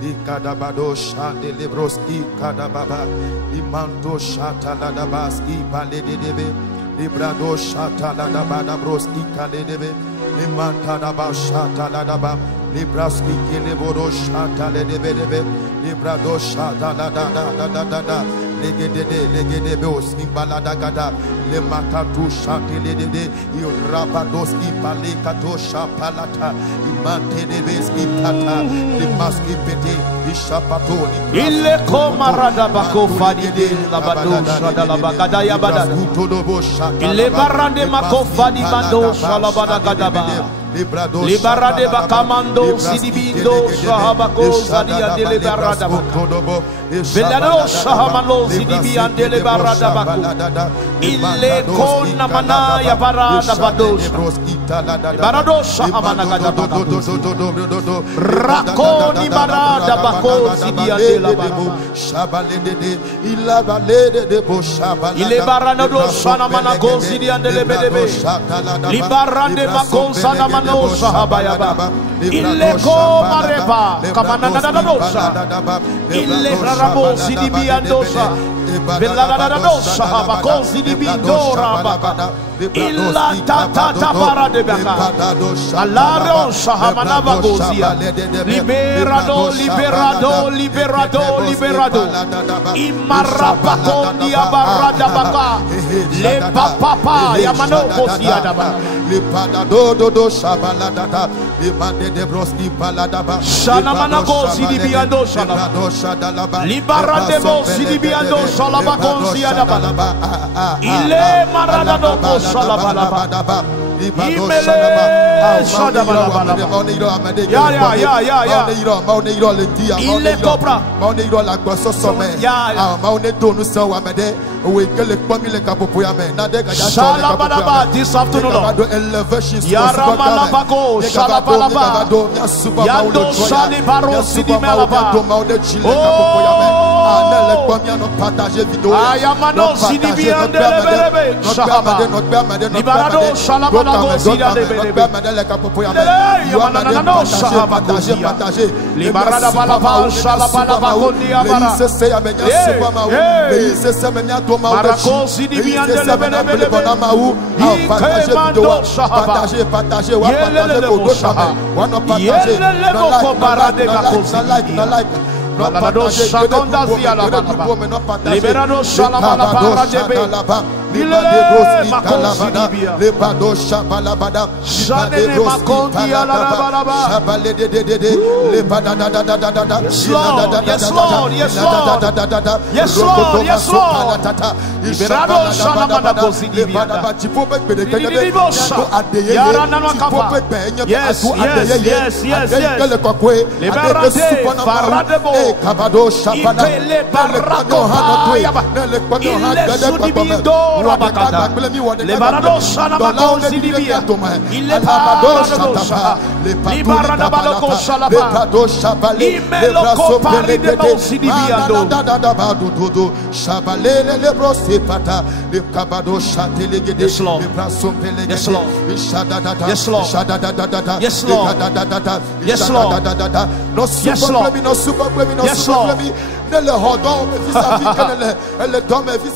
Ikadabadosha delebroski kadababa imanto shata ladabaski baledebe libradosha taladabada broski kaledebe imantadabasha taladaba libraski kelebodosha taledebe libradosha taladada legede boski baladagada le makatu shatelede irabadoski palekatosha palata imante debeski pata le maski pete ishapatoni ile komarada bako fadide labadosha dalabagada yabada ile barande makofadi badosha labadagadaba Liberade bakamando sidibindo sahabako sadia de liberada bako velado sahamalo sidibian de liberada bako ille kona manaya barada badosha barado sahamana gada bako rakoni barada bako sidia de la bako shabalede illa balede de boshabala ile barado sanamana ko sidia de lebedebe libarande bako sanamana no sahabayaba ille ko mareba kamananadadosa ille rarabo sidibiandosa veladadadosa habako sidibindora baka illa tata para de baka alaro sahamanaba gozia liberado imarabako diabarada baka le papa yamano gozia daba le padado shabaladada le mande de broski paladaba shanamana gozi dibiando shalaba libarande bosi dibiando shalaba gonzia daba ile maradado shalaba il cobra this afternoon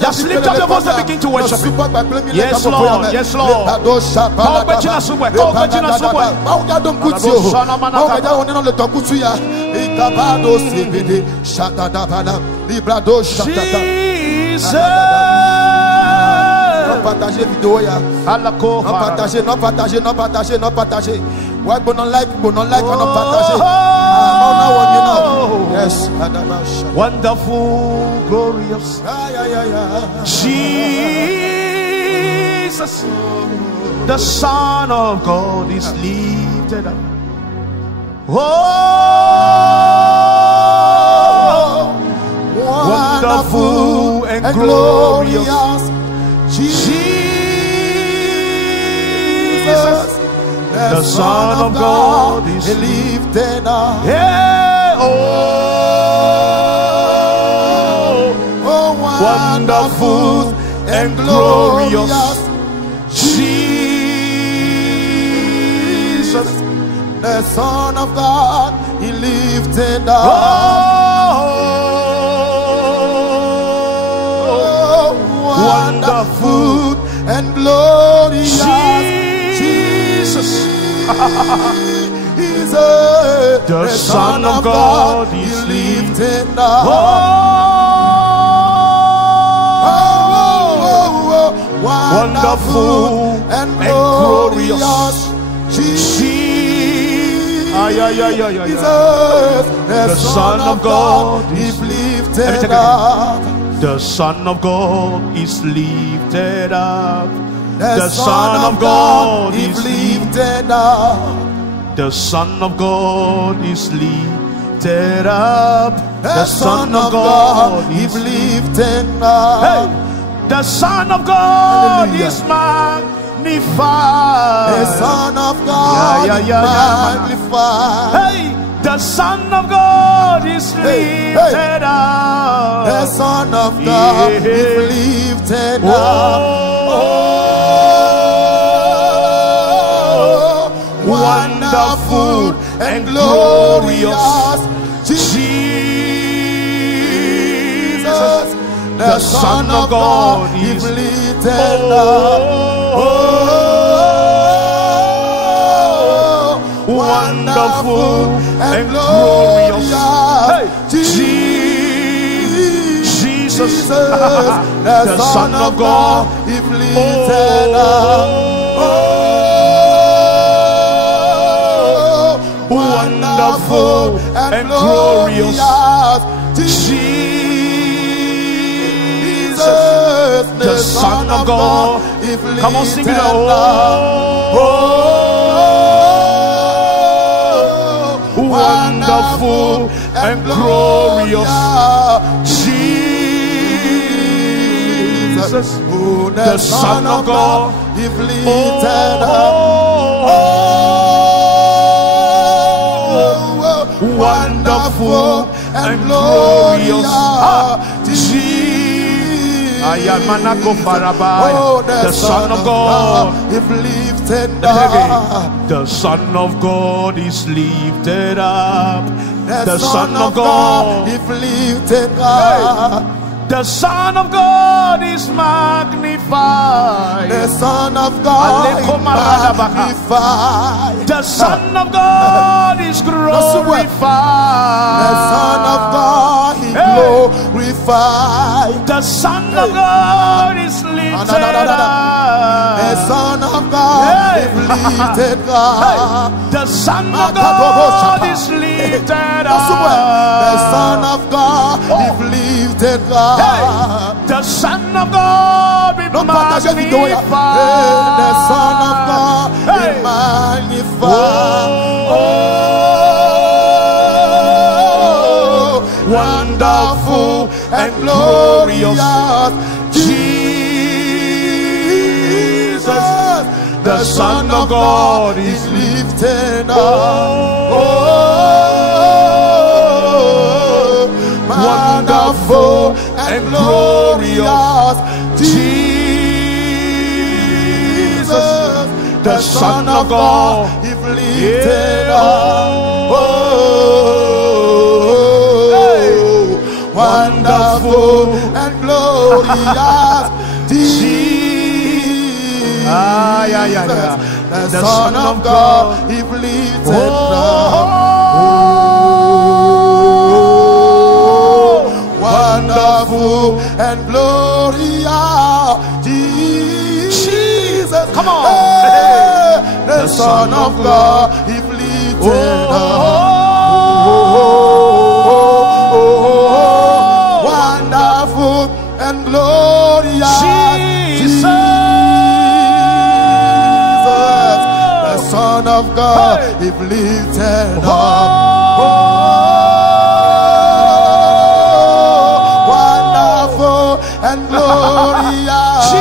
just lift up your voice and begin to worship him. Yes, Lord. Yes, Lord. Yes, wonderful, glorious Jesus, the Son of God is lifted up. Oh, wonderful and glorious Jesus, the Son of God is lifted up. Yeah. Oh, wonderful and glorious. Jesus, the Son of God, He lifted up. Oh, wonderful and glorious. Jesus, the Son of God, He lifted up. Wonderful and glorious. Jesus, the Son of God is lifted up. The Son of God is lifted up. The Son of God is lifted up. The Son of God is lifted up. The Son of God is lifted up. The Son of God is magnified. The Son of God is magnified. Hey, the Son of God is lifted up. The Son of God is lifted up. Oh, wonderful and glorious Jesus. The Son of God is lifted up. Oh, wonderful and glorious. Hey, Jesus, the Son of God is lifted up. Oh, wonderful and glorious. The Son of God, come on, sing it out. Oh, wonderful and glorious Jesus, the Son of God, is lifted up. Oh, wonderful and glorious Jesus. Oh, the Son of God is lifted up. The Son of God is lifted up. The Son of God is lifted up. The Son of God is magnified. The Son of God is magnified. The Son of God is glorified. The Son of God is glorified. The Son of God is lifted up. The Son of God is lifted up. The Son of God is lifted up. The Son of God is lifted up. The Son of God be magnified. The Son of God be magnified. Oh, wonderful and glorious Jesus, the Son of God is lifted up. Oh, wonderful and glorious Jesus, the Son of God is lifted up. Oh, wonderful and glorious Jesus, the Son of God is lifted up. Wonderful and glorious Jesus. Come on. Hey, the Son of God is lifted up. Wonderful and glorious Jesus. The Son of God is lifted up. And glorious,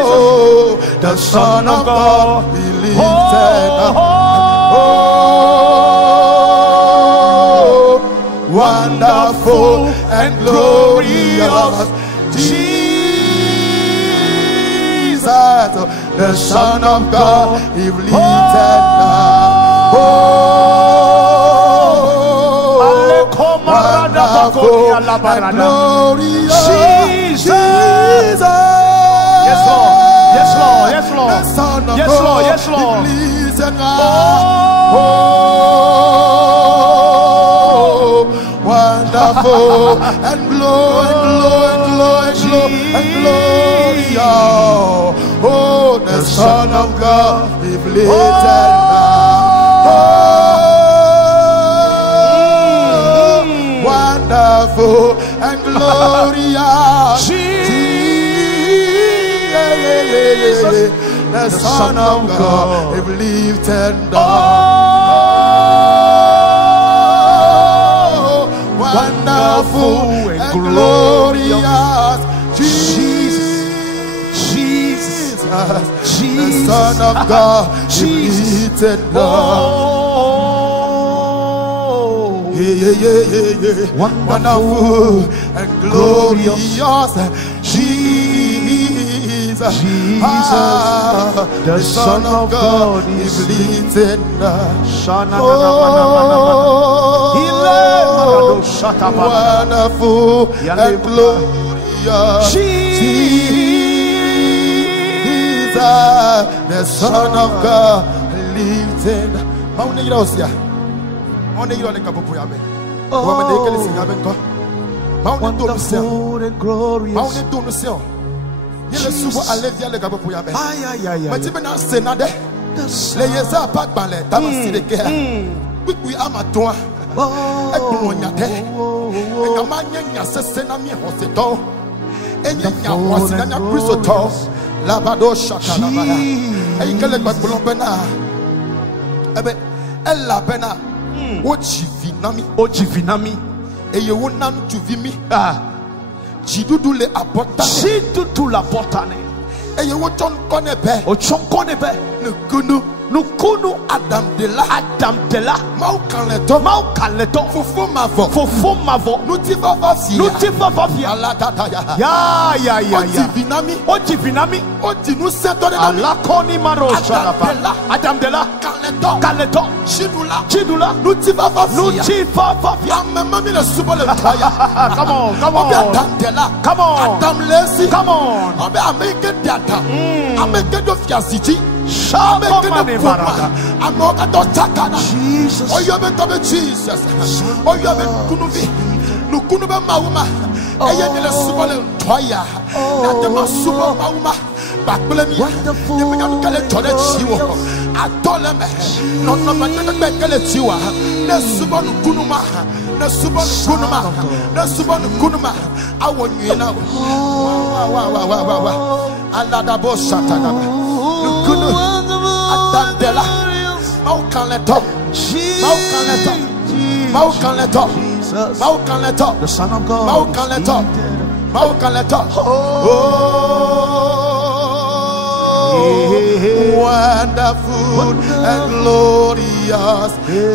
oh, the Son of God be lifted up. Oh, wonderful and glorious glorious. Jesus, the Son of God, He lifted up. Oh, wonderful and glorious. Jesus. Yes, Lord. Yes, Lord. Yes, Lord. The Son of Yes, God, Lord. Yes, Lord. He lifted up. Oh, wonderful and glorious. Oh, the Son of God, He lifted up. Oh, wonderful and glorious. Jesus, the Son of God, He lifted up. Oh, wonderful and glorious. Jesus, the Son of God, He lifted up. Wonderful and glorious. Jesus, the Son of God, is lifted up. Wonderful and glorious. Jesus, the Son of God, lifted up. Wonderful and glorious. Chidudule apotane. Eye wo chon konebe. O chon konebe. Nukunu Adam Dela. Mau kaleto. Fofo mavo. Nutiva vafia. Alatataya. Ya. Ojivinami. Ojinu setore na. Alakoni marosha. Adam Dela. Kaleto. Chidula. Nutiva vafia. Mami le subole taya. Come on. Adam Dela. Come on. Adam Lesi. Come on. Obe ameke data. Ameke do fiasiti. Jesus. Oh, you have been Jesus. Oh, you have been Kunuvi. Nukunuba Mauma. Ayana Subale Toya. Natama Suba Mauma. Bakblemia. You began to call it Chiwo. I told them, not no matter the Bekaletua. The Suban Kunuma. The Suban Kunuma. The Suban Kunuma. I want you now. Wow. Alada Bosatana. Atandela, Maukanleto, the Son of God, Maukanleto. Oh, wonderful and glorious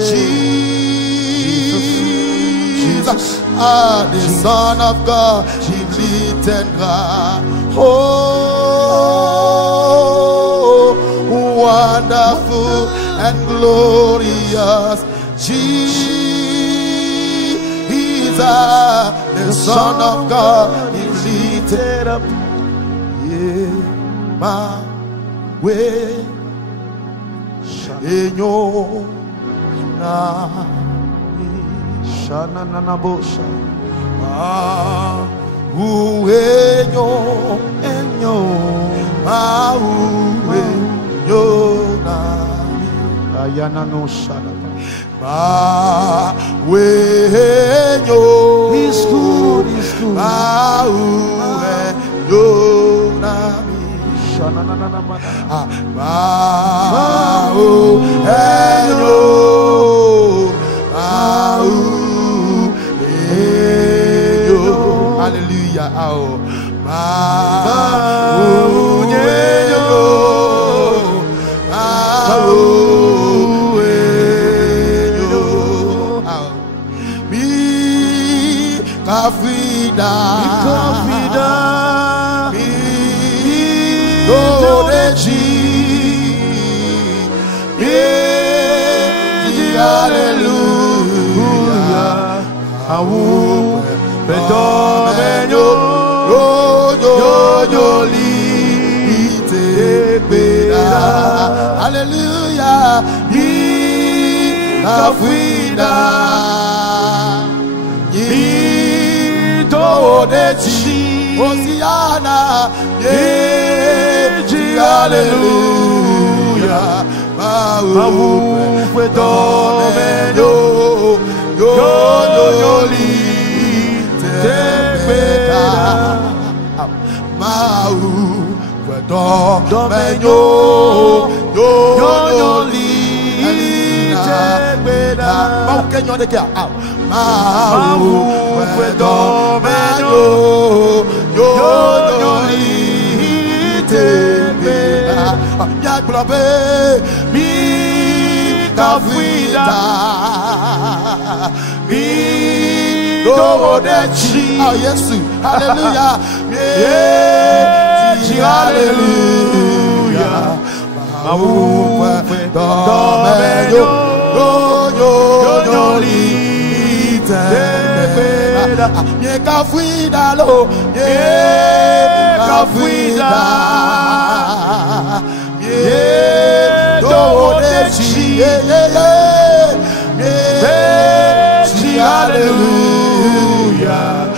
Jesus, the Son of God, He lifted up. Oh, wonderful and glorious Jesus, the Son of God, He lifted up. Yeah, my way in your Shana nana bosha. Enyo, Ayana no shana. He's good. Shana nana mana. Hallelujah. Hallelujah, He Afrida, He Todechi, Hosiana, Hallelujah, Maupe Domeno, Yoli, Tebeda, Maupe Domeno, Yoli, Tebeda, Maupe Domeno, Maupe Domeno, Yoli, Tebeda, Yaklabe, Mi Kafida, Mi Dodechi, oh yes, hallelujah, hallelujah, Maupe Domeno, Yoli, Tebeda, Mi Kafida, lo, Kafida. Hallelujah,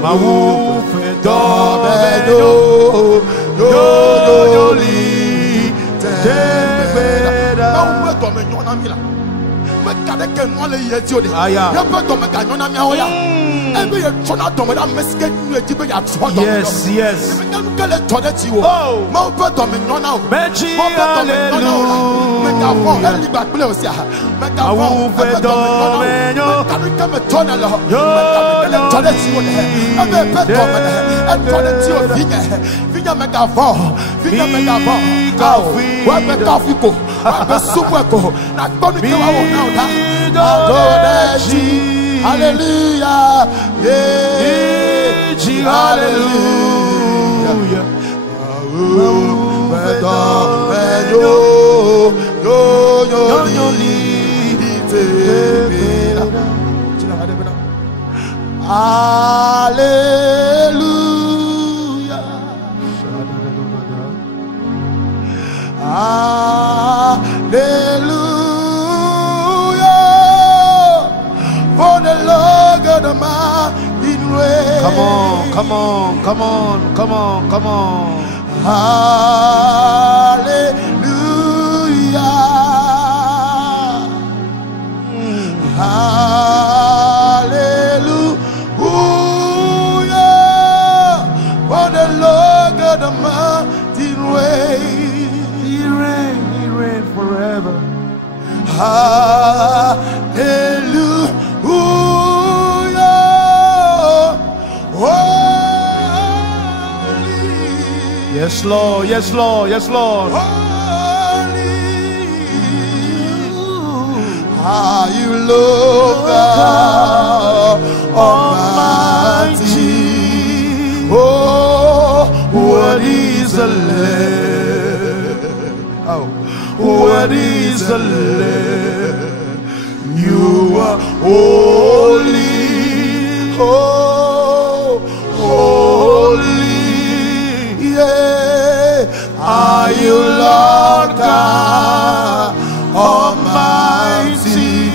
Maupe Domeno, Yoli, Tebeda. Maupe Domeno na mila. Mekade ke nwale yeti ode. Yepe Domega nyona mi awoya. Ebe ye chona Domega meske nu ejibe ya twa Domega. Yes, yes. Kele tode ti wo. Maupe Domeno na o. Maupe Domeno. Meka fo eli gba pele o si a. Meka fo Maupe Domeno. Meka ke me tona lo. Meka kele tode ti wo ne. Ebe pe Domega. E tode ti o finya. Finya meka fo. Finya meka fo. Wa meka fiko. Wa be supeko. Na gbonu ke wa wo na o da. Hallelujah, yeah, hallelujah. Hallelujah, hallelujah. For the Lord God of mighty reign. Come on, come on, come on, come on, come on. Hallelujah. Hallelujah. For the Lord God of mighty reign. He reigns forever. Hallelujah. Yes, Lord. Yes, Lord. Yes, Lord. Are you Lord God Almighty? Oh, what is the Lamb? Oh, what is the Lamb? You are holy. Oh, holy. Are you Lord God Almighty?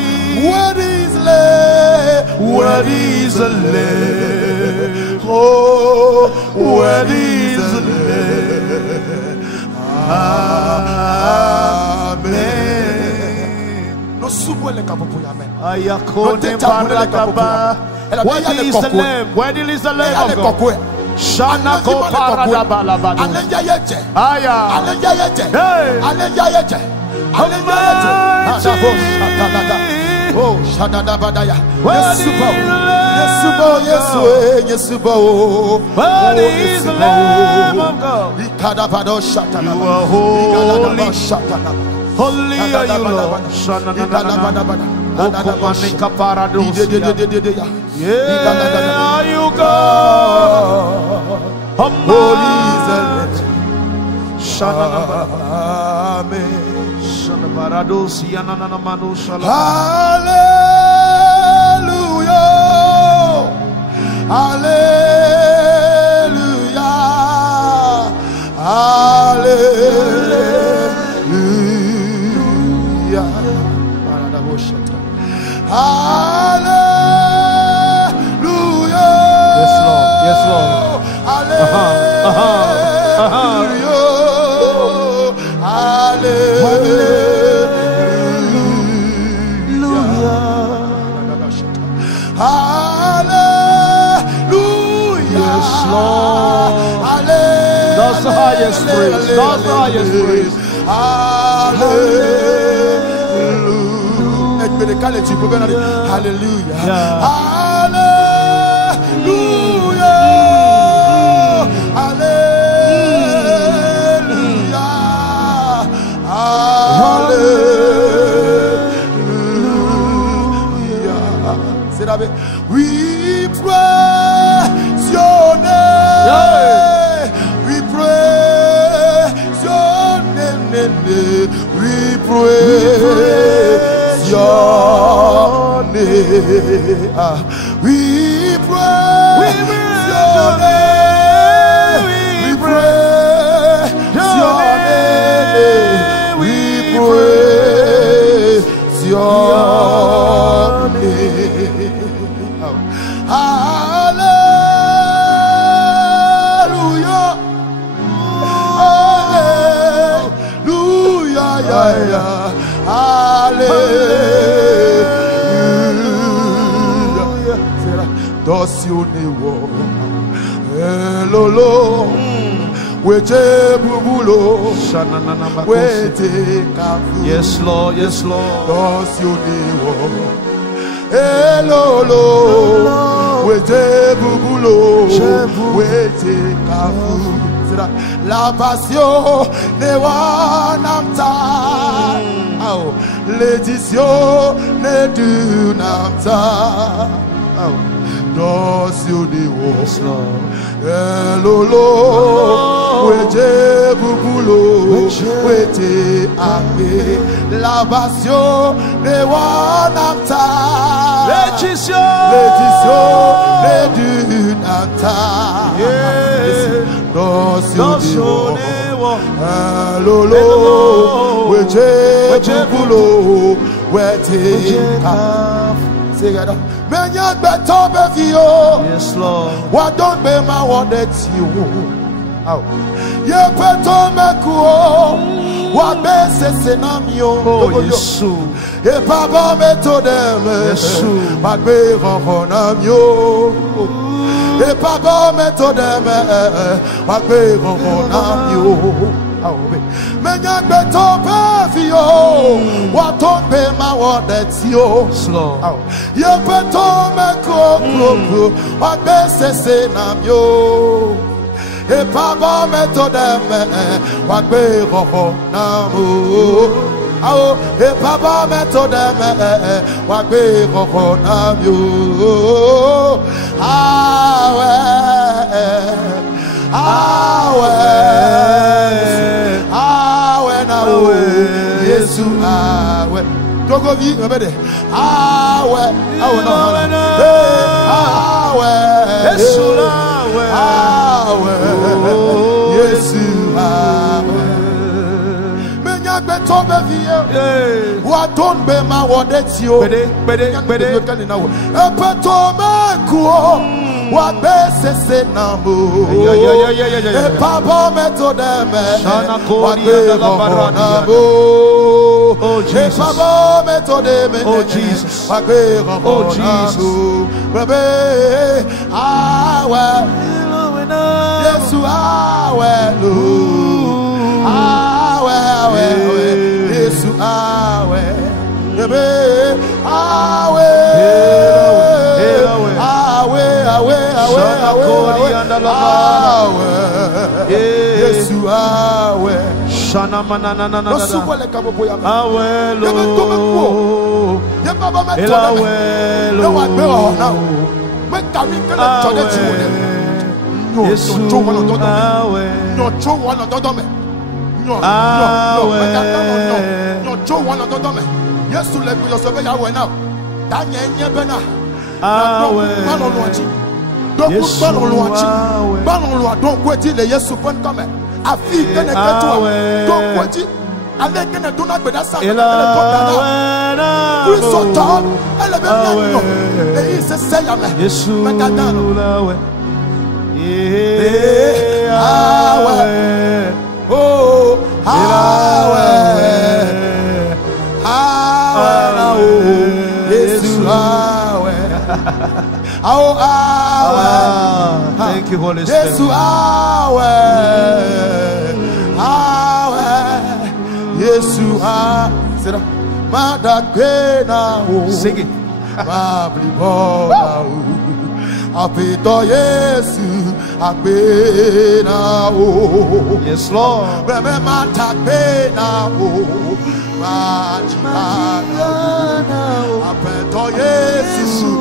What is Lamb? What is the Lamb? Oh, what is the Lamb? Amen. No subo le kapopo amen. Ayakone parakaba. What is the Lamb? What is the Lamb of God? Shana ko parada balabado. Aleja yeje. Aya. Aleja yeje. Aleja yeje. Aleja yeje. Adabo shatanada. Oh, shadada badaya. Yesubo. Yesubo. Yesu. Yesubo. What is the Lamb of God? Ikadabado shatanada. You are holy. Holy are you, Lord. Shananada. Okumanika parados. Yeah, are you God? Holy is the Lamb. Amen. Hallelujah. Hallelujah. Hallelujah. Hallelujah. Yes, Lord. Yes, Lord. Hallelujah. Hallelujah. Yes, Lord. Hallelujah. That's the highest praise. That's the highest praise. Hallelujah. Hallelujah. We praise your name. We praise your name. We praise your name. We praise your name. We praise your name. We praise your name. Hallelujah. Hallelujah. Hallelujah. Dosione wo. Elolo. Wete bubulo. Wete kafu. Yes, Lord. Yes, Lord. Dosione wo. Elolo, wete bubulo, wete kafu. La passion ne wanamta, l'édition ne du namta. Dosio de Yes, Lord. Elolo, wete bubulo, wete ake. La passion ne wanamta. L'édition ne du namta. Dosio de Elolo, wete bubulo, wete ake. Menya beto bevio. Yes, Lord. What don't be my word that you. Ye beto mekuo. What be se senamio. Oh, Yesu. Ye papa beto dem. Yesu. What be ronfonamio. Ye papa beto dem. What be ronfonamio. Menya beto bevio. What don't be my word that you. Slow. Ye beto mekuo. What be se senamio. E papa metodeme, wakbe koko namu. Ao, e papa metodeme, wakbe koko namu. Awe, awe, awe nawe, Yesu awe. Gogo vi, obede. Awe, awe no hana. Awe, Yesu awe. Yesu awe. Menya beto bevie. Wa don be ma wodetio. Bede. Epeto me kuo. Wa be sese namu. E papa meto deme. Wa be namu. Oh Jesus. E papa meto deme. Oh Jesus. Wa be Oh Jesus. Bebe awe. Yesu awe lu. Awe. Yesu awe. Bebe awe. Yesu awe. Shana manana. Awelo. Joe one of them. Yes, to let you survey Yahweh now. Daniel Bena. Don't put Banon watching. Banon, don't wait till the yes upon come. I feel then a don't wait it. And then can do not be that side. Who is so tall? There is a sayam. Yes, oh, thank you, Holy Spirit. Sing it. Yes, Lord. Apeto Yesu,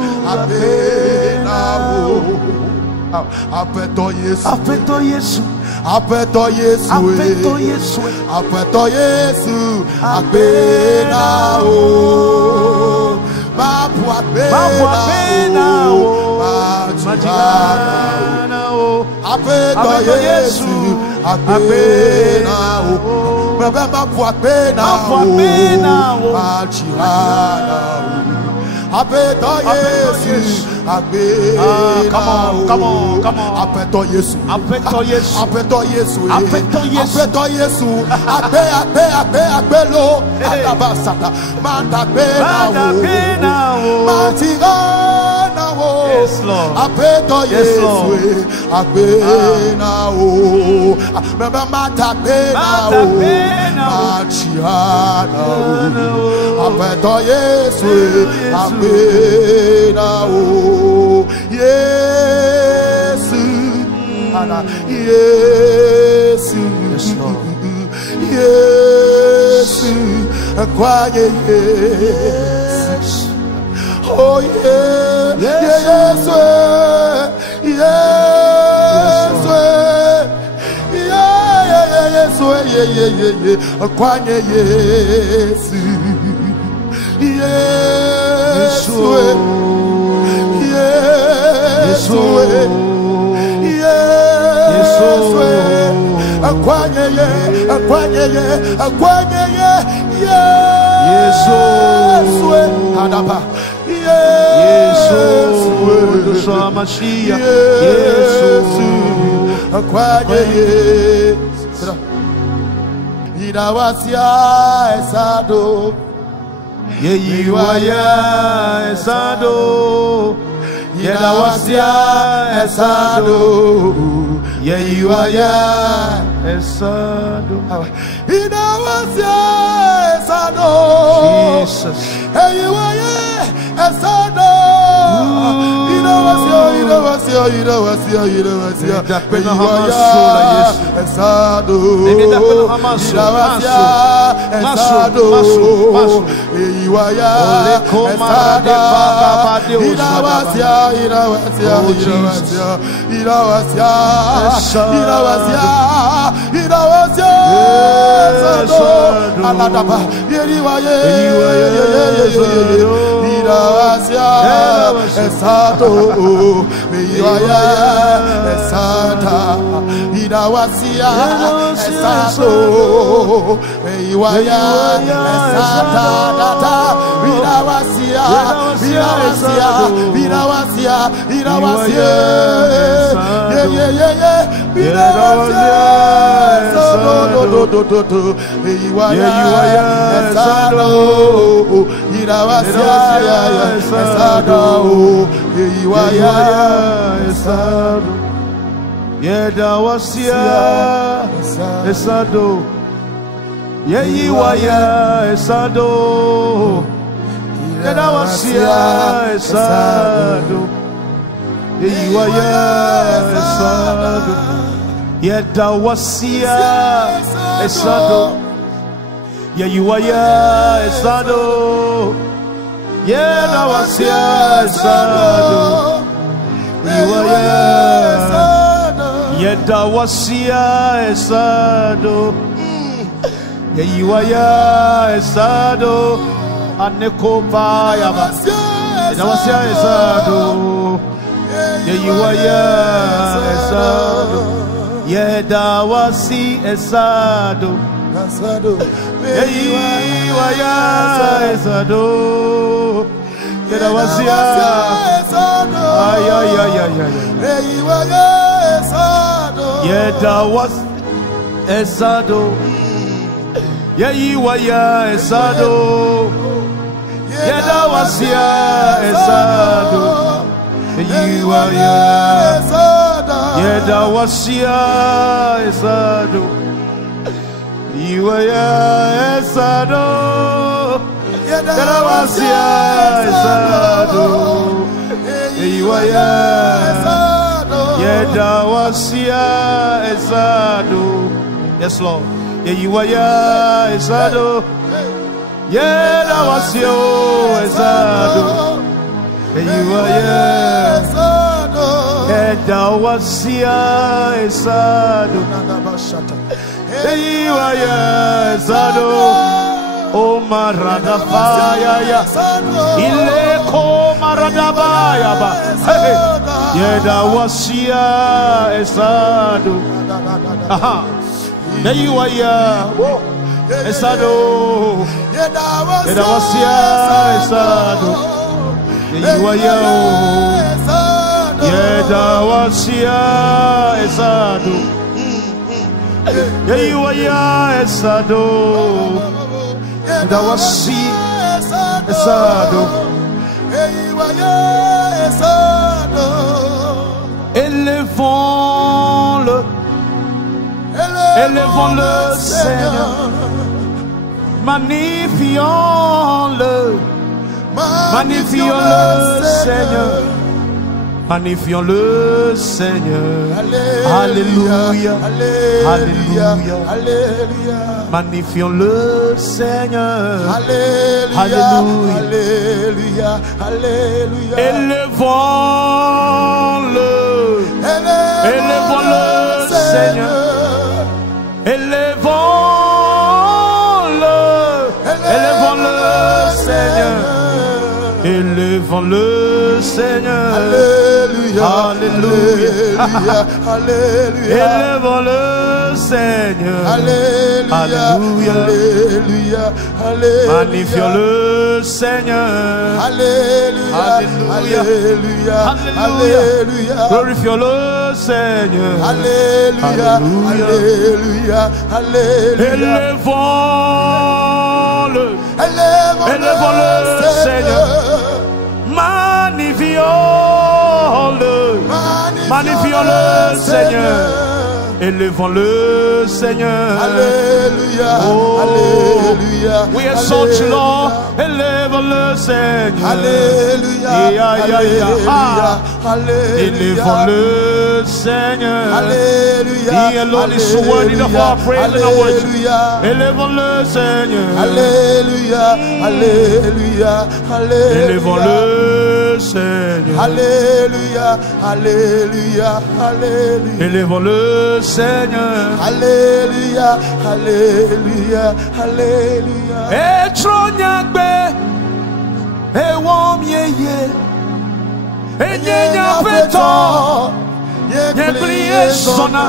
Apeto Yesu, Apeto Yesu, Apeto Yesu, Apeto Yesu, Apena o, Mapu Apena o, Majigana o, Apeto Yesu, Apena o, Mapu Apena o, Majigana o. Apeto Yesu, come on. Apeto Yesu, Apeto Yesu, Apeto Yesu, Apeto Yesu, Apeto Yesu, Apelo, Alabasata, Manda Pena, Matigana, yes, Lord, Apeto Yesu, Apena, Mata Pena, Machiana, Apeto Yesu, Apena, Yesu, Yesu, Yesu, Kwaye Yesu, oh yeah, Yesu, Yesu, Yesu, Kwaye Yesu, Yesu. Yedawasia esado, Yedawasia esado, Yedawasia esado, Jesus, Yedawasia esado, Yedawasia esado, Yedawasia esado, Yeyiwaya esado anekopa yaba. Yedawasia esado. Yeyiwaya esado. Yedawasi esado. Yeyiwaya esado. Yedawasia esado. Ay ay ay ay ay. Yeyiwaya esado. Yedawas esado. Yeyiwaya esado. Yedawasia esado. Yeyiwaya esado. Yedawasia esado. Yeyiwaya esado. Yedawasia esado. Yeyiwaya esado. Yedawasia esado. Yes, Lord. Yeyiwaya esado. Yedawasia esado. Yeyiwaya esado. Yedawasia esado. Yeyiwaya esado. O marada faya ya. Ile ko marada baya ba. Yedawasia esado. Aha. Yeyiwaya esado. Yedawasia esado. Yeyiwaya Yedawasia esado. Yeyiwaya esado. Yedawasi esado. Yeyiwaya esado. Élevons-le. Élevons-le, Seigneur. Magnifions-le. Magnifions-le, Seigneur. Magnifions-le, Seigneur. Alléluia. Alléluia. Alléluia. Magnifions-le, Seigneur. Alléluia. Alléluia. Alléluia. Élevons-le. Élevons-le, Seigneur. Élevons-le. Élevons-le, Seigneur. Élevons-le, Seigneur. Alléluia. Alléluia. Alléluia. Élevons-le, Seigneur. Alléluia. Alléluia. Alléluia. Magnifions-le, Seigneur. Alléluia. Alléluia. Alléluia. Glorifions-le, Seigneur. Alléluia. Alléluia. Alléluia. Élevons-le. Élevons-le, Seigneur. Magnifions-le. Magnifions-le, Seigneur. Élevons-le, Seigneur. Alléluia. Oh, Alléluia. We exalt you, Lord. Élevons-le, Seigneur. Alléluia. Élevons-le, Seigneur. Alléluia. He alone is worthy of our praise and our worship. Élevons-le, Seigneur. Alléluia. Alléluia. Alléluia. Élevons-le, Seigneur. Alléluia. Alléluia. Alléluia. Élevons-le, Seigneur. Alléluia. Alléluia. Alléluia. Etronyagbe ewomyeye enyenya peto yebliye sona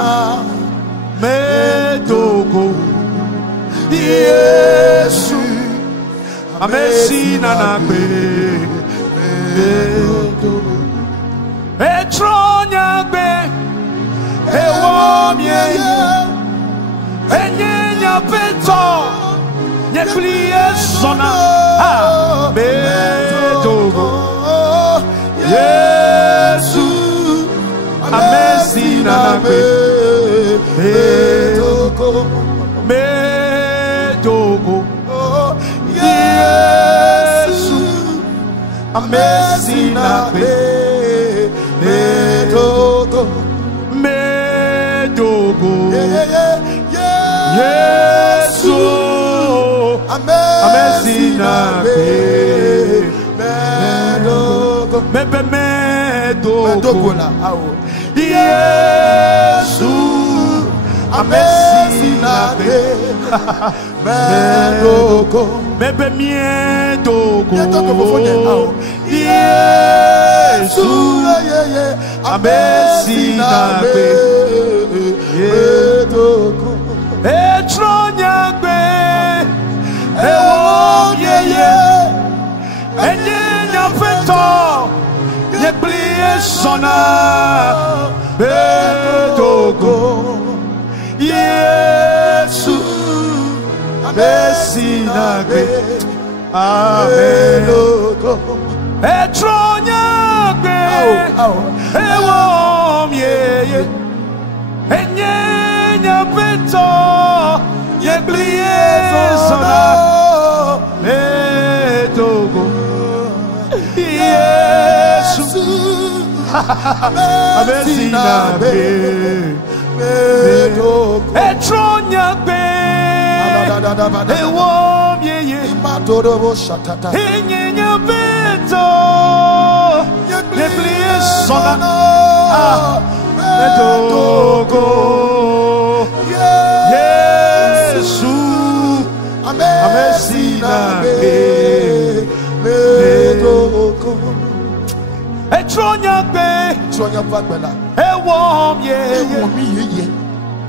medogo Yesu amesina nagbe medogo etronyagbe ewomyeye enyenya peto yebliye sona medogo Yesu amesina nagbe medogo Yesu amesina nagbe medogo Yesu amesina nagbe medogo Yesu amesina sinagbe medogo mebe miedogo Yesu abe sinagbe medogo etronyagbe ewo yeye enye nyafeto yekplie sona medogo Yesu amesinagbe amedogo etronyagbe ewom yeye enyenya beto yekplie sona medogo Yesu amesinagbe etronyagbe ewom yeye enyenya beto yekplie sona medogo Yesu amesinagbe medogo etronyagbe ewom yeye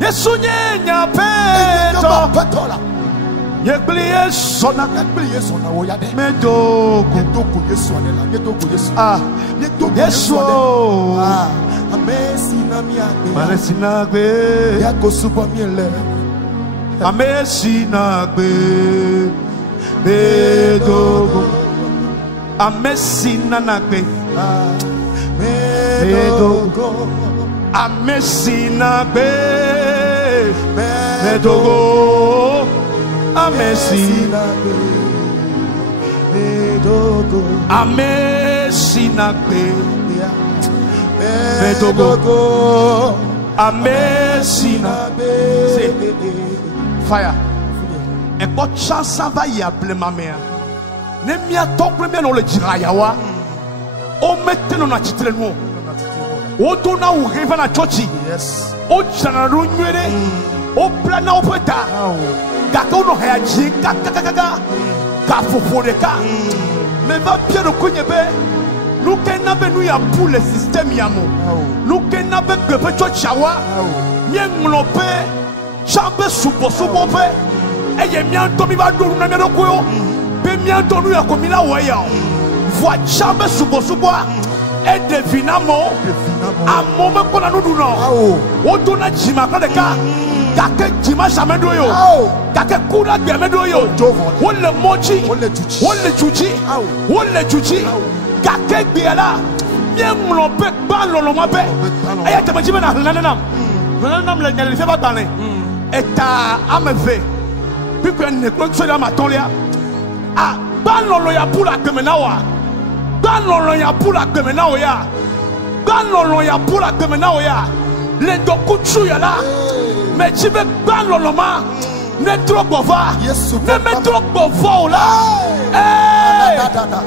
Yesu nyenya beto yekplie sona medogo Yesu amesinagbe amesinagbe medogo amesinagbe medogo amesinagbe medogo amesinagbe medogo amesinagbe medogo amesinagbe fire ebo chansa va y appeler ma mère ne mi atokre me no le jirayawa o mette no na chitre no o to na wo hefa na church yes o chana ro nwere o plana o peta ga ko no ha ji ka fofore ka me va bien no kunyebe nous kenna be nous ya pour le système yamo nous kenna be que pe church awa mien nglope chambe subo pe eye mien to mi ba do na me ko yo be mien to nu ya ko mi la wo ya vo chambe subo e devinamo amo me ko na nu no o to na jima ka de ka kake jima samedo yo kake kuna gbe medo yo wo le mochi wo le chuchi kake gbe ala mien nglope ba lolo ma be eye te majime na nanam le nyale fe ba tane eta ameve pipe ne ko so da matolia a ba lolo ya pula kemenawa ba lolo ya pula kemenawa ya ba lolo ya pula kemenawa ya le dokuchu ya la me chibe ba lolo ma ne tro bova ne me tro bova la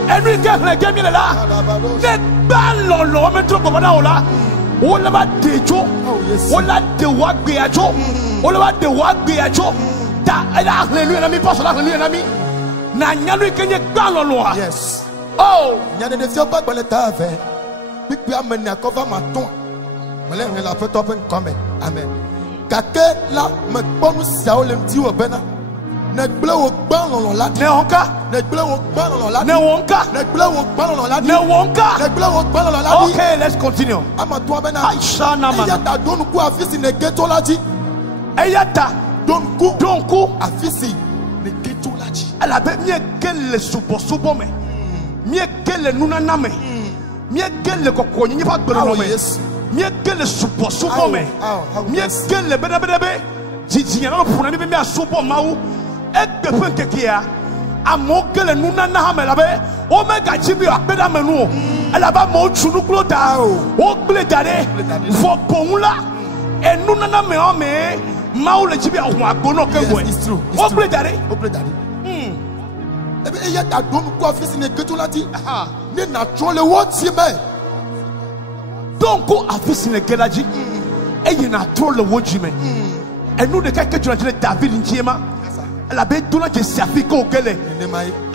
Enrique le gemi la ne ba lolo me tro bova la o la ba dejo o la de wa gbe ajo o la ba de wa gbe ajo ta ila hallelujah na mi paso la hallelujah na mi na nyanu kenye gba lolo yes oh nyane de fio ba gbele ta ve pipi ameni akova maton wala ngela la fait open comment amen kake la me bonu sia o lem ti wo bena ne gble wo gba lolo la ne onka ne gble wo gba lolo la ne onka ne gble wo gba lolo la ne onka ne gble wo gba lolo la okay let's continue amato bena aisha na mana ya donu ku afisi ne geto laji eyata donku afisi ne geto laji ala be mie kele subo me mie kele nunana me mie kele kokonyi ni fa gbero me mie kele subo me mie kele bedebedebe jiji na puna mi be asubo mawu egbefe kekia amokele nunana ha me labe o mega jibi akpeda menu ala ba mo chunu klota o gble dare fo ponla enunana me o me mawu le jibi ahun agbono kewe o gble dare ebe eya da don ko afisi ne getulati ne na trole wo ti me donc ko afisi ne gelaji eyi na trole wo jime Et nous, de quelqu'un qui a dit David Ntiema, elle a dit tout le monde qui s'est fait au Kele. Et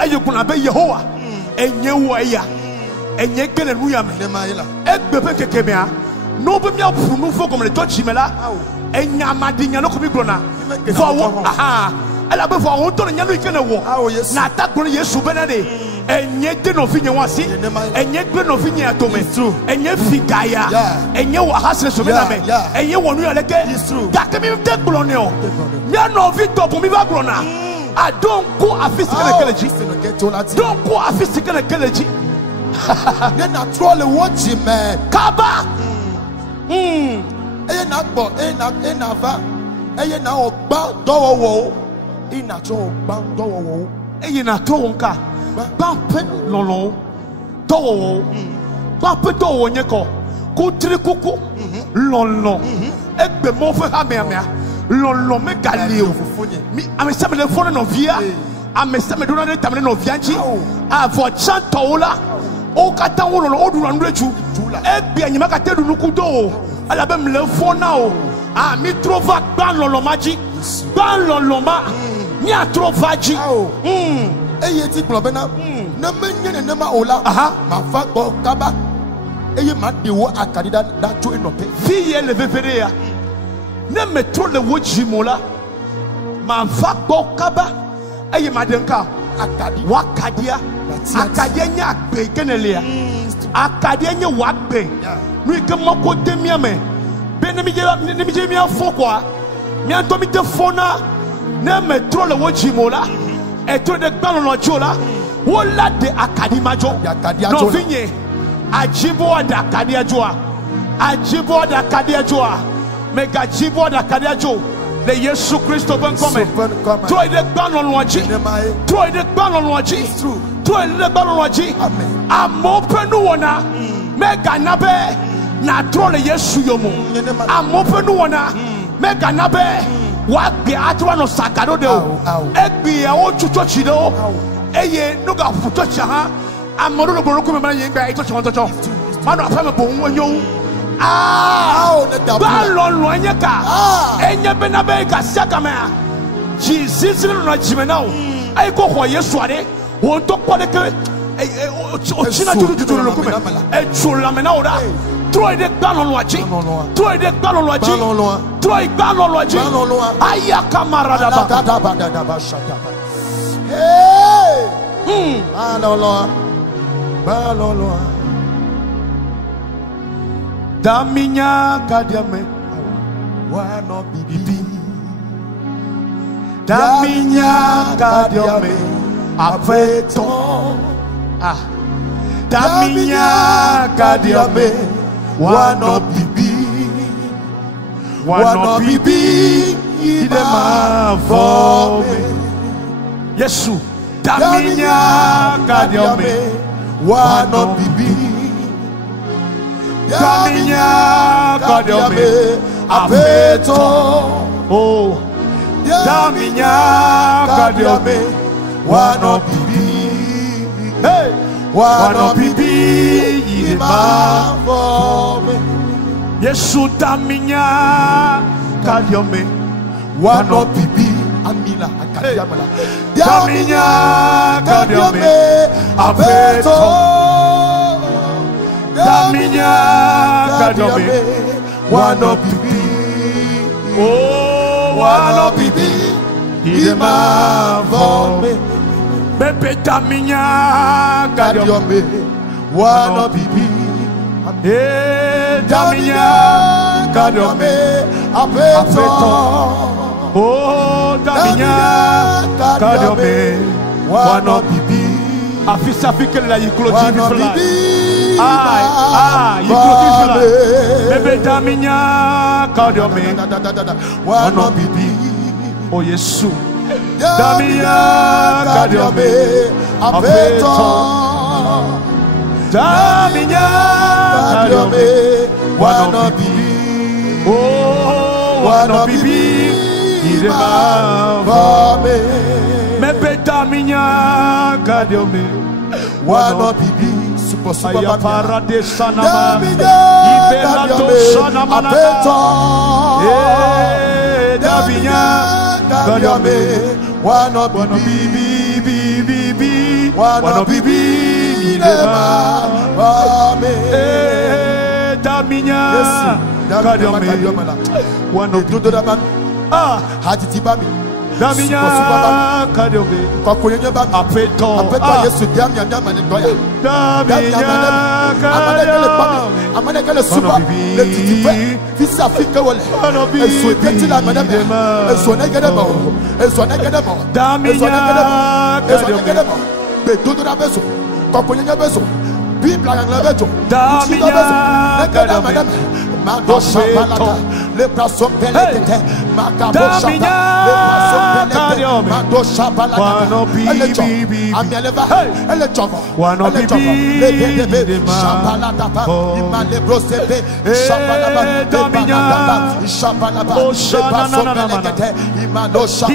il y a eu Yehowa. Et il y a eu et il y a eu Yam. Et bébé que Kemia, nous pouvons pour nous faire comme les toi Chimela. Et il y a Madina, nous comme Brona. Aha. Elle a besoin de nous donner une wo. N'attaque pour Yesu Benade. Et il y a des novices aussi. Et il y a des novices à tomber. Et il y a Figaya. Et il y a Wahas sur la main. Et il y a Wanu avec Dakemi de Blonio. Il y a novice pour mi va Blona. I don't go a physical ecology. Don't go a physical ecology. Then I troll the watch him, man. Kaba. Not but va. Now bound door. In a troll bound door. In a tonka. Bampen lolo. Door. Bampeto nyeko. Kutri kuku. Lolo. Egbe mofe hamea. Lolo me galio. I'm a summer phone of via. I'm a summer donor tamino vianchi. A for chantola. O Catawolo, old run rechu. Egbe and Yamaka Lukudo. Alabam le phone now. Ah, me trova ban lolomaji. Ban loloma. Nia trovaji. Eyeti Blobena. No many and Nema Ola. Aha. My fat ball kaba. Eye mat de wo akadida that to enope. Fille le veverea. Ne me trop le wojimola. Ma fat ball kaba. Eye madenka. Akadi. Wakadia. Akadia nya gbe kenelia. Akadia nya wagbe. Lui que mon côté mien mais. Benemi je mi afo quoi. Mi antomi te fona. Ne me trop le wojimola. Et trop de gbalon no jola. Wola de akadi majo. No vinye. Ajibo da akadia joa. Ajibo da akadia joa. Mega jibo da akadia jo. Le Yesu Christo ben come. Toi de gbalon no aji. Toi de gbalon no aji. Toi de gbalon no aji. Amopenu wona. Mega nabe. Na tro le Yesu yomo. Amopenu wona. Mega nabe. Wa be atwa no sakado de o. Egbi e o chuchochi de o. Eye no ga futochi ha. Amoro no boroko me man yen gba ito chontocho. Manu afame bo wonyo. Balon lo anyeka. Enye be na be ka sakame. Jesus no jimena o. Ai ko ho Yesu ade. Won to pode ke o china tutu no kuma. E chula me na oda. Troy de balon lo aji. Troy de balon lo aji. Troy balon lo aji. Aya camarada ba. Hey. Balolo. Daminya kadiame. Why not bibi? Daminya kadiame. Apeton. Ah. Daminya kadiame. Why not bibi? Why not bibi? Idema for me. Yesu. Daminya kadiame. Why not bibi? Daminya kadiame. Apeton. Oh. Daminya kadiame. Why not bibi? Hey. Why not bibi? Idema for me. Yesu daminya kadiame. Why not bibi? Amina akadiamala. Daminya kadiame. Apeton. Daminya kadiame. Why not bibi? Oh, Why not bibi? Idema for me. Bebe daminya kadiame. Why not bibi? Eh, daminya kadiame. Apeton. Oh, daminya kadiame. Why not bibi? Afisa fikele la yiklo Why jibi not fly. bibi? Yiklo jibi fly. Bebe daminya kadiame. Why not bibi? Oh, Yesu. Daminya kadiame. Apeton. Daminya kadiame. Why not bibi? Oh, Why not bibi? Idema for me. Mebe daminya kadiame. Why not bibi? Daminya kadome kokoyenye ba apeto Yesu diamya nyama ne doya Daminya kadome amane kele suba le titipe fisa fika wole eso teti la madame eso ne gede mo Daminya kadome be dodo na beso kokoyenye beso bibla ngla beso Daminya kadome Madosha balata le praso pelete makabosha le praso pelete madosha balata amieleva ele chova le bebe shabalata pa imale brosebe shabalaba Daminya shabalaba le praso pelete imadosha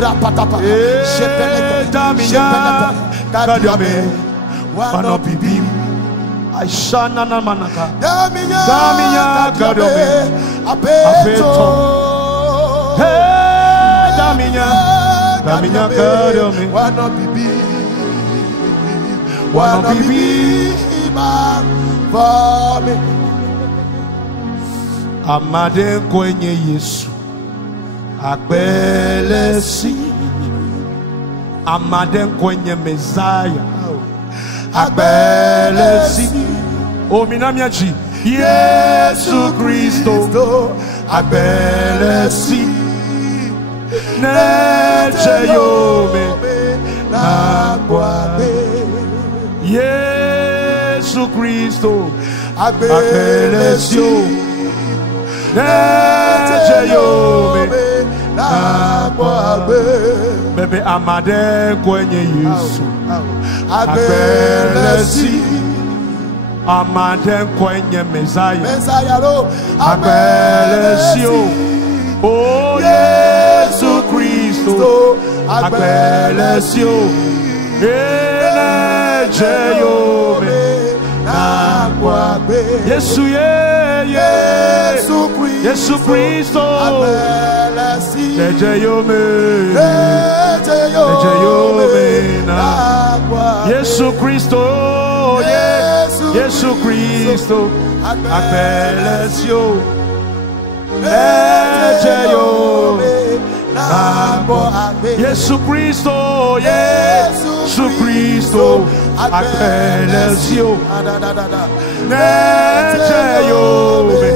rapatapa Daminya kadome wano bibi Aishana na manaka Daminya kadome apeto hey Daminya kadome wano bibi man for me amade kwenye Yesu akbelesi amade kwenye Messiah akbelesi ominamiachi Yesu Kristo akbelesi neche yome na kwabe Yesu Kristo akbelesi neche yome na kwabe bebe amade kwenye Yesu akbelesi amade kwenye Messiah akbelesi oh Yesu Kristo akbelesi neche yome na kwabe Yesu Yesu Kristo neche yome na Yesu Kristo Yesu Kristo akbelesi neche yome Yesu Kristo akbelesi neche yome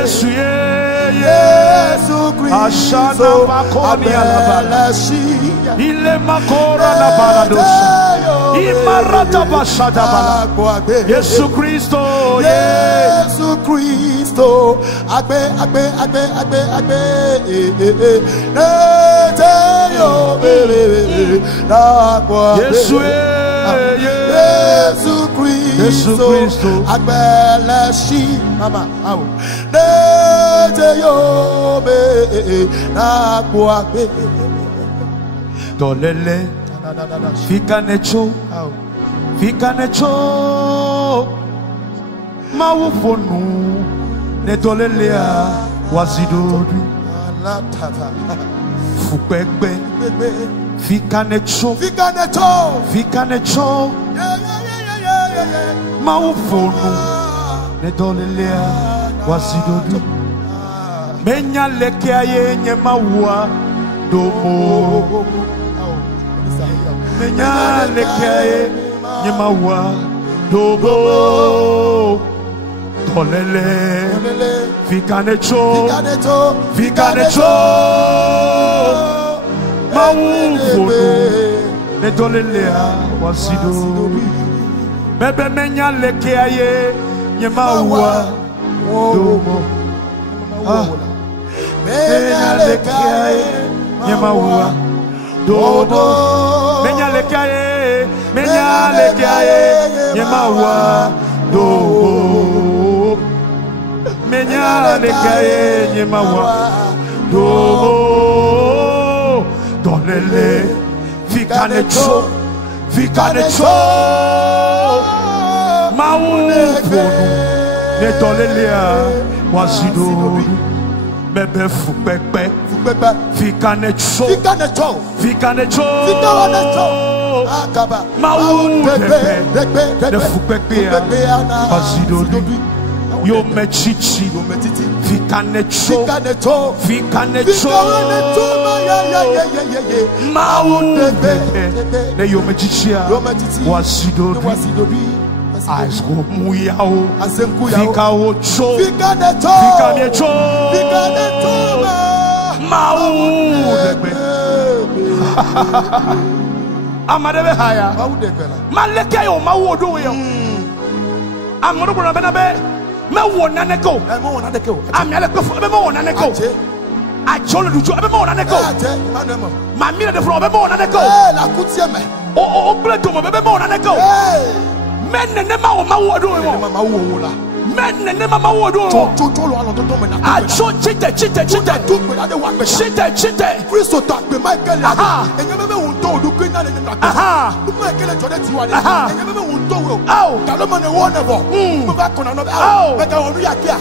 Yesu Ashana makoni alabala ile makora na baladosa imarata bashada bala Yesu Kristo agbe Yesu Kristo agbeleshi mama awo neje yo me na po agbe dolele fika necho mawufonu ne dolele a wazidodu fupegbe fika necho mawufonu ne dolelea wasidodu menya leke aye nye mawa domo menya leke aye nye mawa domo Dolele. Fikanecho. Mawufono. Nedolelea wasido. Bebe menya leke aye. Nyemawa. Domo. Menya leke aye. Nyemawa. Dodo. Menya leke aye. Nyemawa. Dodo. Menya leke aye. Nyemawa. Dodo. Dolele. Fikanecho. Mawufono. Nedolelea wasido. Bebe fukpekpe. Fikanecho. Mawufono. De fukpekpe wasido. Yo mechichi. Fikanecho. Mawufono. Ne yo mechichi wasido. Eyes go muyao. Fikao cho. Fikanecho. Mawufono. Amadebe haya. Maleke yo mawudo yo. Amodo bro na be. Me wona neko. Amiale ko be me wona neko. Ajolo dujo be me wona neko. Ma mi na de fro be me wona neko. La kutie me. O bledo mo be me wona neko. Men ne ma wo mawudo yo. Men ne ma mawudo yo. Ajo chite. Kristo tak be Michael. Enyeme me wonto du kwina ne na. Du Michael jode ti wa de. Enyeme me wonto wo. Kaloma ne wona bo. Mo ba kona no. Mega onu yakia.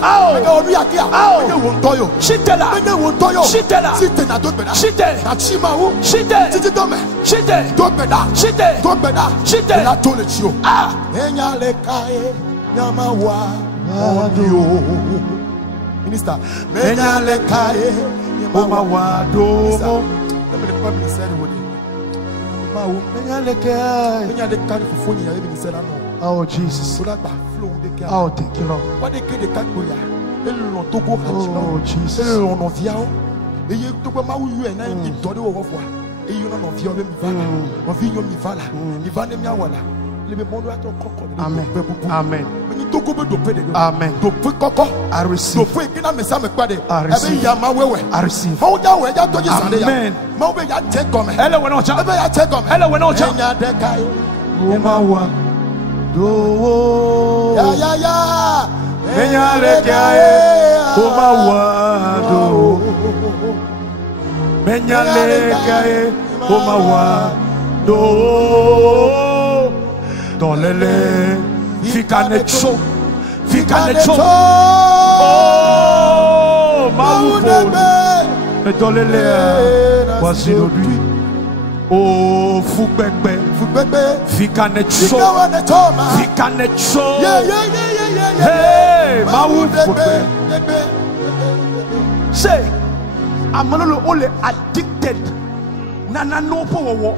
Me wonto yo. Chitela. Me wonto yo. Chitela. Chite na do beda. Chite. Na chima wo. Chite. Titi do me. Chite. Do beda. Chite. Do beda. Chite. La tole chi o. Enya le kai. Nyama wa. Audio. Minister. Enya le kai. Nyama wa do. Let me public said what oh Jesus. Oh, thank you, Lord. Oh Jesus. Amen. Amen. Amen. I receive. I receive. I receive. Amen. Dolele, fikanecho, oh, mawufono, dolele, wasidodui, oh, fukpekpe, fikanecho, hey, mawufono. Say, I'm only addicted. Nana no power.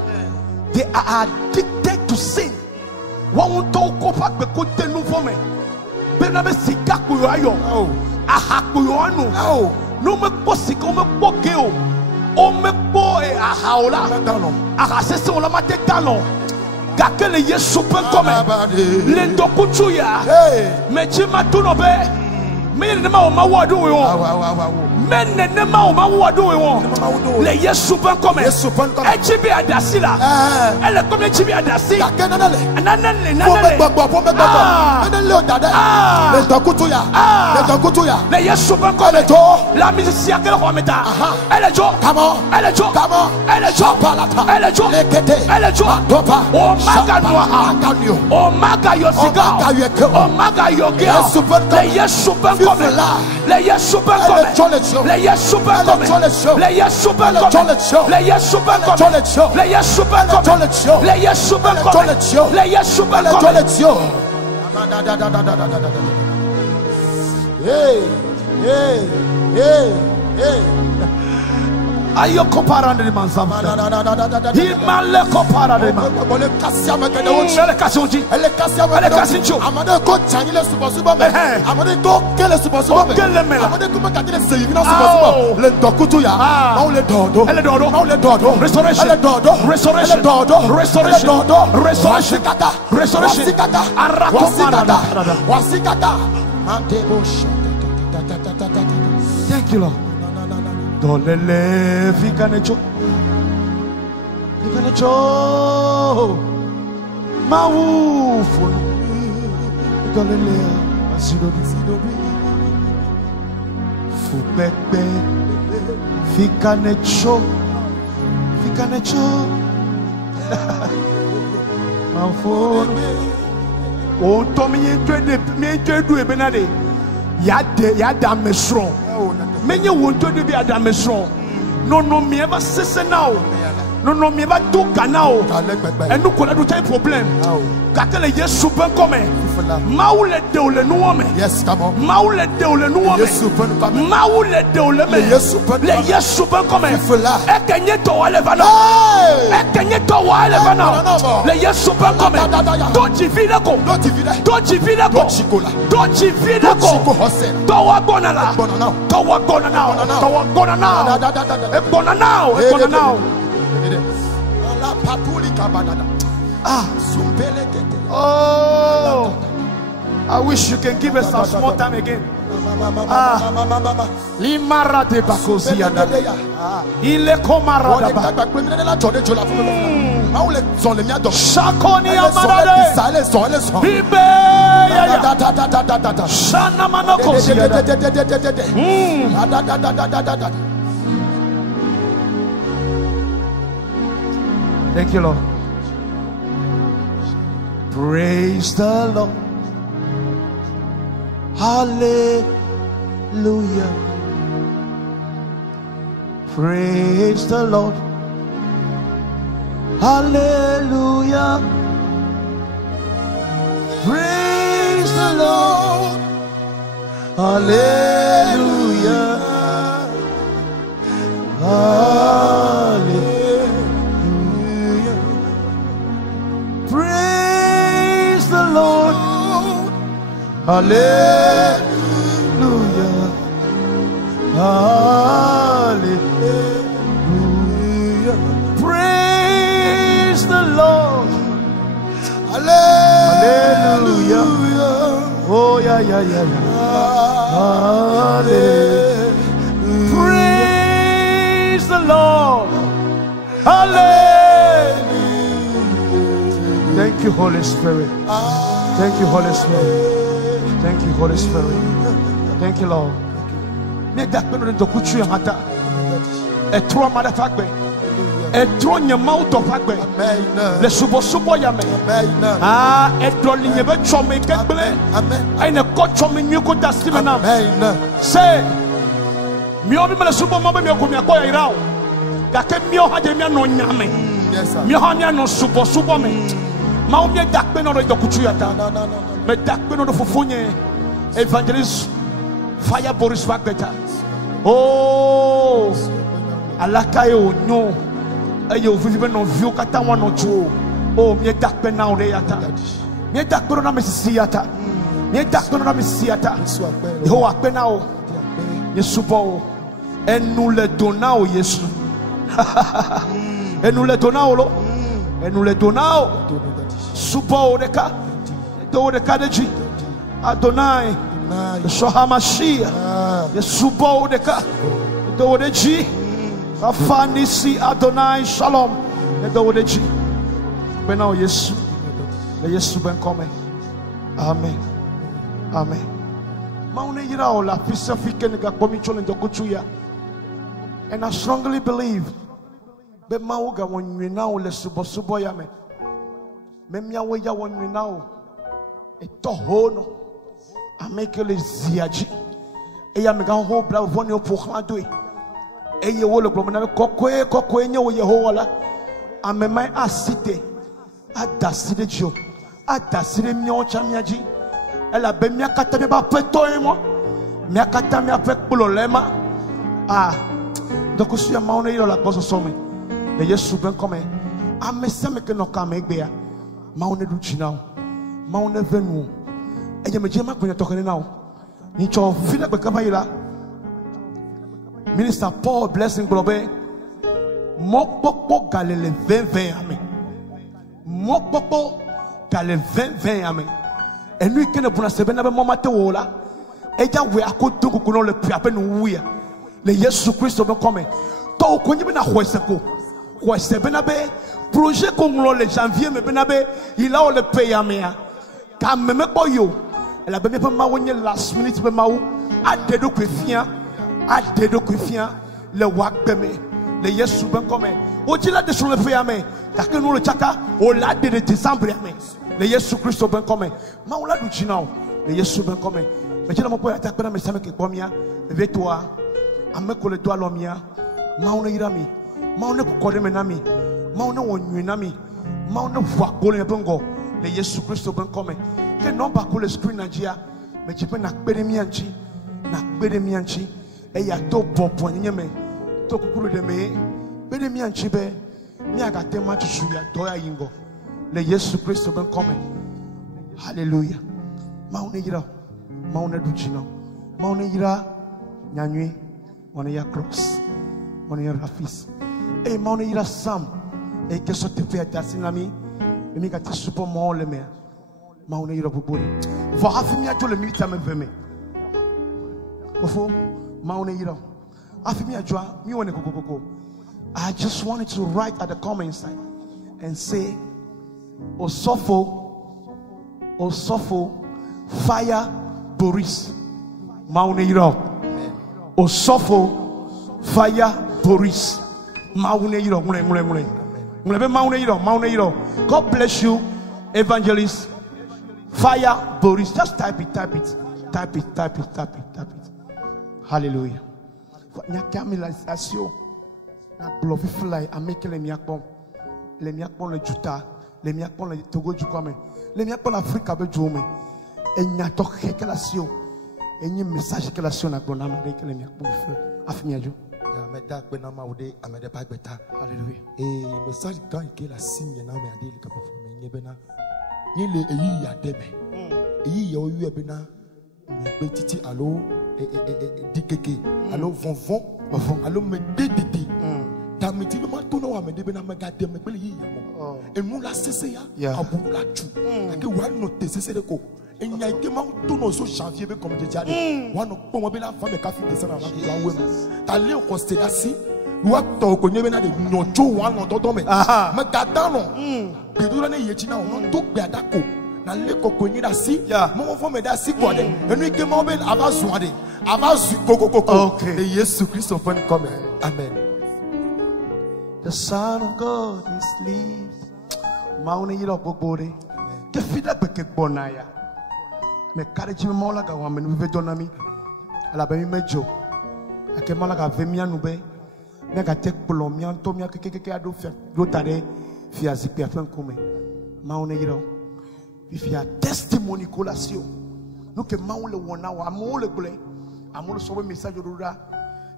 They are addicted to sin. One talk about the good thing for me. Benabe sikaku ayo. Ahaku ano. No me posiko me pokeo. O me po e ahaola. Ahasese ola mate tano. Kakele yesu pen come. Lendo kuchuya. Mechima tunobe. Me ne ma o ma wo do we won. Men ne ma o ma wo do we won. Le yesu pen come. Echibi adasila. Ele come echibi adasi. Nanale. Le yesu pen come. La musicien que le roi meta. Elle est jo. Elle jo. Oh maga noa. Oh maga yo cigar. Oh maga yo girl. Le yesu pen come. Le yesu pen come. Le yesu pen come. Le yesu pen come. Le yesu pen come. Le yesu pen come. Le yesu pen come. Le yesu pen come. Ayoko parande de manzamba. Imale ko parande ma. Bole kasia me kede wo. Elle kasonji. Elle kasia me. Elle kasincho. Amade ko changile subosubo me. Amade ko kele subosubo me. Amade ko me kadile seyina subosubo. Le dokutu ya. Ma le dodo. Elle dodo. Ma le dodo. Restoration. Elle dodo. Restoration. Elle dodo. Restoration. Restoration. Restoration. Wasikata. Wasikata. Thank you, Lord. Dolele fikanecho. Fikanecho. Mawufu. Dolele asidobi. Fubebe. Fikanecho. Fikanecho. Mawufu. Oh, Tommy, you do a benade. Yada mesron. Many won't do be a damesron. No, me ever sister now. No, me ever do now. And no could do problem. Cattle, yes, super come. Maulet dole no woman. Yes, come on. Maulet dole no woman. Yes, super. Maulet dole me. Yes, super. Yes, super come. Can you to all ever know? Can you to all ever know? Yes, super come. Don't you feel a go? Don't you feel a go? Don't you feel a go? Don't you feel a go? Don't walk on now. Don't walk on now. Don't walk on now. Gonna now. Gonna now. Oh, I wish you can give us some small time again. Limara de Bacosia. Il est comme Shakoni Amarade. Shana Manocosia. Thank you, Lord. Praise the Lord. Hallelujah. Praise the Lord. Hallelujah. Praise the Lord. Hallelujah. Hallelujah. Praise the Lord. Hallelujah. Hallelujah. Praise the Lord. Hallelujah. Oh, yeah. Hallelujah. Praise the Lord. Hallelujah. Thank you, Holy Spirit. Thank you, Holy Spirit. Thank you, Holy Spirit. Thank you, Lord. Me da peno de dokuchu yamata. E tro amada fagbe. E tro nyama uto fagbe. Amen. Le subo yame. Amen. Ah, e tro linyebe chome kegbele. Amen. Ai ne ko chome nyuko dasime na. Amen. Say mi obi me le subo mo be mi ko mi akoya irao. Ga ke mi o haje mi no nyame. Yes sir. Mi ha mi no subo me. Ma o mi da peno de dokuchu yata. No. Me dakpeno do fofonye evangelist fire Boris Wagbeta. Oh, alaka e onyo e yo vivi be no view kata wan ojo. Oh, me dakpena o de yata. Me dakpeno na mesisi yata. Me dakpeno na mesisi yata. Ho akpena o. Yesu bo enu le dona o Yesu. Enu le dona o lo. Enu le dona o. Subo de ka. Do the Kadeji Adonai Shohamashia Yesubo de Ka Do the G Afanisi Adonai Shalom Do the G but now Yesu the Yesu ben come. Amen. Amen. Maune yira ola pisa fike ga komi chole ndo kuchuya. And I strongly believe be mauga wonwe now le subo ya me memia we ya wonwe now etohono amekele ziaji eya mega ho bra voni opokla do eye wo le glomna kokwe nye wo Yehowa la amemai asite adaside jo adasire mio chamiaji ela be mia kata me ba peto emo mia kata me ape pololema ah Donc si maune yiro la boso some. Le Yesu ben comme ameseme ke no kamegbe ya. Maune du chinao. Maune venu. Eje meje makonya tokene now. Ni cho fila be kabayila. Minister Paul Blessing Globe. Mokpokpo galele 20 amen. Mokpokpo galele 20 amen. Et lui qui ne peut pas na be momate wola. Eja we akodo kuno le piape no wuya. Le Yesu Christ be come. To konyi be na hweseko. Hwese be na be projet qu'on le janvier me be na be il a le paye amea. Ka meme boyo. Elle a be pas ma wonye last minute be ma wo. Ade do kwefia. Ade do kwefia le wak be me. Le Yesu ben comme. O dila de sur le paye amea. Ka ke no le chaka o la de décembre amea. Le Yesu Christ ben comme. Ma wala du chinao. Le Yesu ben comme. Mais je ne peux pas attaquer mes amis qui pomia. Avec toi. Avec le doigt l'omia. Maune irami. Maune kukore menami. Maune wonyunami. Maune wakole bongo. Le Yesu Christ ben comme. Que non pas que le screen Nigeria. Mais tu peux n'akbere mianchi. N'akbere mianchi. Et ya to popo nyeme. To kukuru de me. Bere mianchi be. Miagate machu ya doya yingo. Le Yesu Christ ben comme. Alléluia. Maune ira. Maune duchino. Maune ira. Nyanywe. Maune ya cross. Maune ya rafis. Et maune ira sam. Et que ce te fait à sinami. Et mi gati super mon le mer. Maune ira bubuli. Va afimi a le militaire me veme. Ofo. Maune ira. Afimi a joa. Mi wone koko. I just wanted to write at the comment side and say, Osofo, fire Boris. Maune ira. Osofo, fire Boris. Maune ira. Maune ira. God bless you, evangelist. Fire Boris. Just type it. Hallelujah. Na blofi fly ameke le miakpon le juta le miakpon le Togo du kwame le miakpon Afrika be jome enya to kekelasio enyi message kekelasio na gbona ma de le miakpon fe afimiajo ya meda pe na ma wode amede pa gbeta. Hallelujah. Message kan ke la signe na me ade le kapofo me nyebe na ni le eyi ya debe eyi ya oyu ebe na me pe titi alo dikeke alo vonvon alo me dedede tamiti be ma to no wa me de be na me gade me pele yi yamo enu la sese ya abu la chu ke wa no te sese de ko enya ike ma to no so janvier be comme déjà wa no po mo be la femme ka fi descendre la we ta le ko se da si wa to ko nyebe na de nyocho wa no dodo me gada no be do na ye chi na no to gbe adako na le koko nyi da si mo fo me da si ko de enu ike ma be aba zo ade aba zu koko okay. Jesus Christ of come. Amen. The Son of God is live. Maune yiro bobore. Ke fida beke bonaya. Me kareji me mola ka wame nu vedonami. Ala be mi mejo. Ake mola ka vemia nu be. Me ka tek polomia to mia keke ado fia do tare fia zipi afen kume. Maune yiro. If you are testimony colasio. No ke maule wona wa mole gble. Amolo sobe message odura.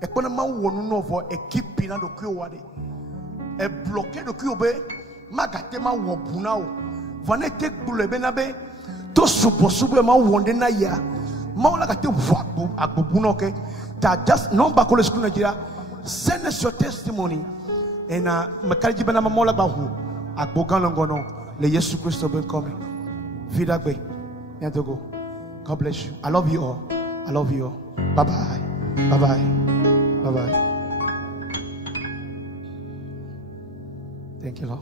E kona ma wonu no vo equipe na do kwade. E bloqué de kyobe magate ma wobuna o vane tek bule benabe to subo ma wonde na ya ma wala gate wagbo agbobuna okay that just number college school Nigeria send us your testimony and makarji bena ma mola ba hu agbogan longono le Yesu Christ ben come vida gbe ya to go. God bless you. I love you all. Bye bye. Thank you, Lord.